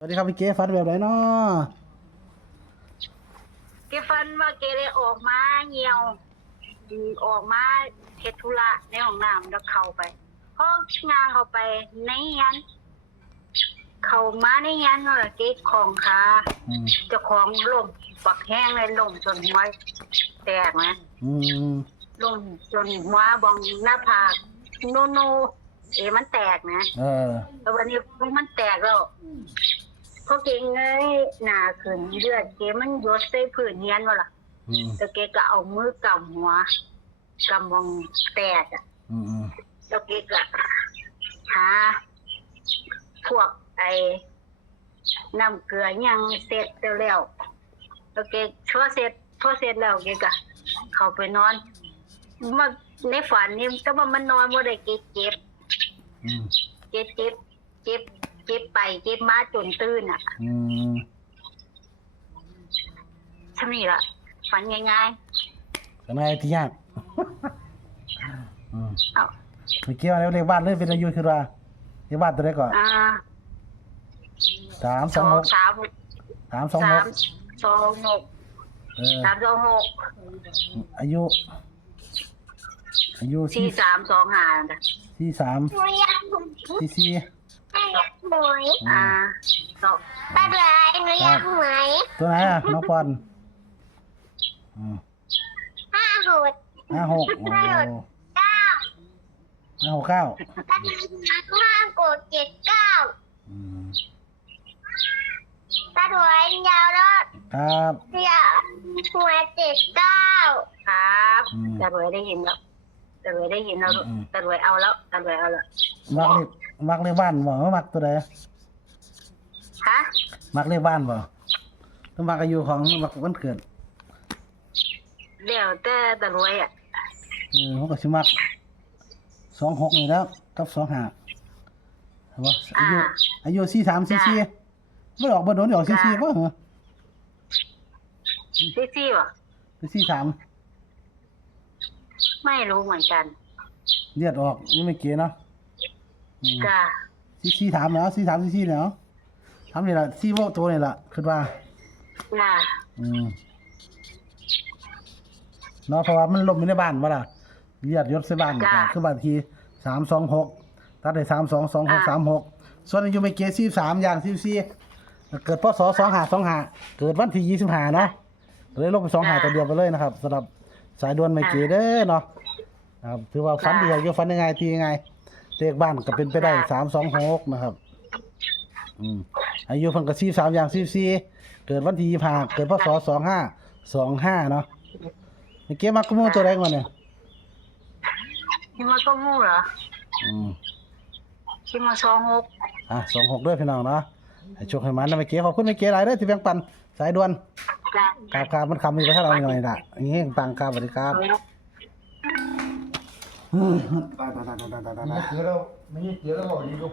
สวัสดีครับพี่เก๋ฟันแบบไหนเนาะเกฟันว่าเกเลยออกมาเหี่ยวออกมาเฮ็ดธุระในห้องน้ำแล้วเข้าไปพองานเข้าไปในยันเข้ามาในยันว่าเกของขาเจ้าของล่มปักแห้งเลยล่มจนหัวแตกนะอืมล่มจนหัวบองหน้าผากโนมันแตกนะแล้ววันนี้มันแตกแล้วพอเกงเงยหน้าขึ้นเลือดเกมันหยดใส่พื้นเฮียนว่าล่ะแล้วเกก็เอามือกำหัวกำวงแตกอ่ะแล้วเกก็หาพวกไอ้น้ำเกลือยังเสร็จแล้วแล้วเกพอเสร็จแล้วเกก็เข้าไปนอนมาในฝันนี่แต่ว่ามันนอนบ่ได้เกเจ็บไปเจ็บมาจนตื่นอ่ะทำนี่ล่ะฝันง่ายๆทำไมที่ยากเอาพี่เก๋ว่าเรียกบ้านเลยเป็นอายุคือว่าเรียกบ้านตัวไหนก่อน326 อายุ43 44ป้าเลยหนูอยากไหมตัวไหนอ่ะน้องปอน56 56 9 569ป้าเลย5 7 9ป้าถวยยาวรถครับยาวหัว79ครับตาถวยได้ยินแล้วตาถวยได้ยินแล้วตาถวยเอาแล้วตาถวยเอาแล้วมักเลขบ้านบ่มักตัวใดฮะมักเลขบ้านบ่ต้องมักอายุของมักวันเกิดเดี๋ยวแต่ตาถวยอ่ะผมก็สิมัก26นี่แล้วกับ25เห็นบ่อายุ43 44บ่ออกบ่โดนออก44บ่เหรอซี่ป่ะ43ไม่รู้เหมือนกันเลือดออกยังไม่เก๋เนาะจ้า44ถามแล้ว43 44แล้วถามนี่ล่ะ4โวตัวนี่ล่ะคิดว่าจ้าเนาะเพราะว่ามันล้มอยู่ในบ้านบ่ล่ะเลือดหยดใส่บ้านคือบ้านที326ตัดได้322636ส่วนอายุไม่เก๋43อย่าง44เกิดพศ2525เกิดวันที่25เนาะเลยลงไป25ตัวเดียวไปเลยนะครับสำหรับสายด่วนไม่เก๋เด้อเนาะครับถือว่าฝันดีอยู่ฝันยังไงตียังไงเลขบ้านก็เป็นไปได้326นะครับอายุเพิ่นก็43อย่าง44เกิดวันที่25เกิดพศ2525เนาะไม่เก๋มักกมูตัวแรกมาเนี่ยคิดว่าก็มู่เหรอคิดว่า26ด้วยพี่น้องเนาะให้โชคให้มันนะไม่เก๋ขอบคุณไม่เก๋หลายเด้อที่แบ่งปันสายด่วนครับมันคำมีประชาชนหน่อยล่ะอย่างงี้ตังครับสวัสดีครับไม่เกี่ยวแล้วบอกดีก็